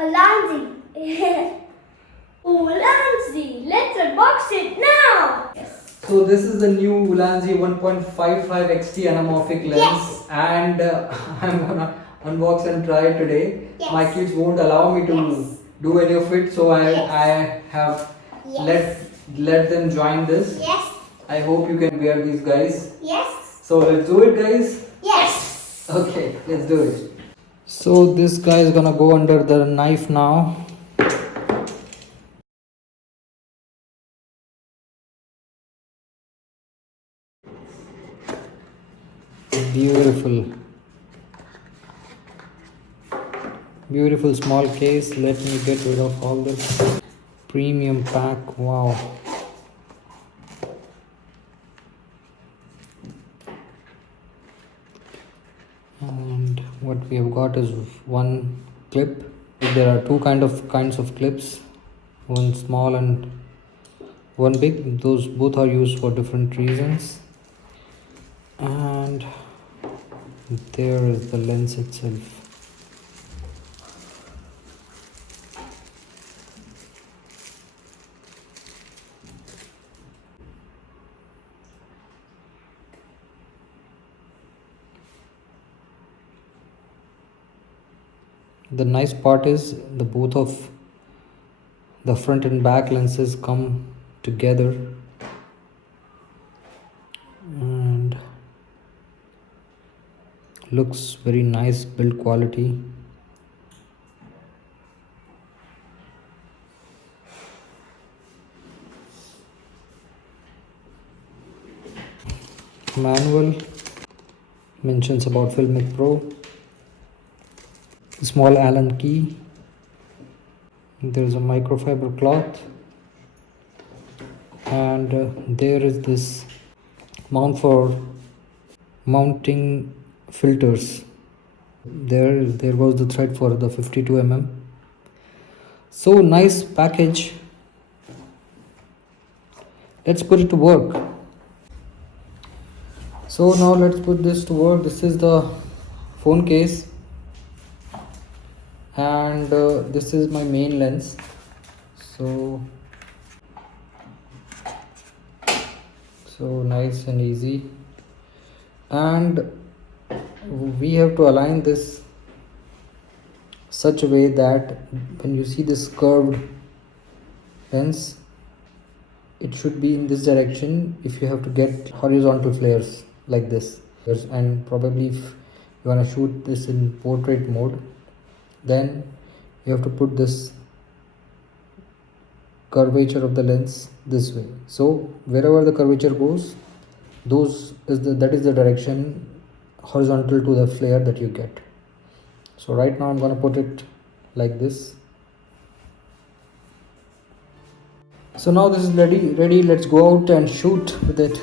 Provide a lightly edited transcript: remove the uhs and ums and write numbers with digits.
Ulanzi. Ulanzi. Let's unbox it now. Yes. So this is the new Ulanzi 1.55XT Anamorphic lens, Yes. and I'm gonna unbox and try it today. Yes. My kids won't allow me to Yes. do any of it, so I have Yes. let them join this. Yes. I hope you can bear these guys. Yes. So let's do it, guys. Yes. Okay, let's do it. So this guy is gonna go under the knife now. Beautiful. Beautiful small case. Let me get rid of all this premium pack. Wow. And what we have got is one clip. There are two kinds of clips, one small and one big. Those both are used for different reasons. And there is the lens itself. The nice part is the both of the front and back lenses come together, and looks very nice build quality. Manual mentions about Filmic Pro. Small Allen key. There is a microfiber cloth, and there is this mount for mounting filters. There was the thread for the 52 mm. So nice package. Let's put it to work. So now let's put this to work. This is the phone case, and this is my main lens. So nice and easy, and we have to align this such a way that when you see this curved lens, it should be in this direction if you have to get horizontal flares like this. And probably if you want to shoot this in portrait mode, then you have to put this curvature of the lens this way. So wherever the curvature goes, that is the direction horizontal to the flare that you get. So right now I'm going to put it like this. So now this is ready. Let's go out and shoot with it.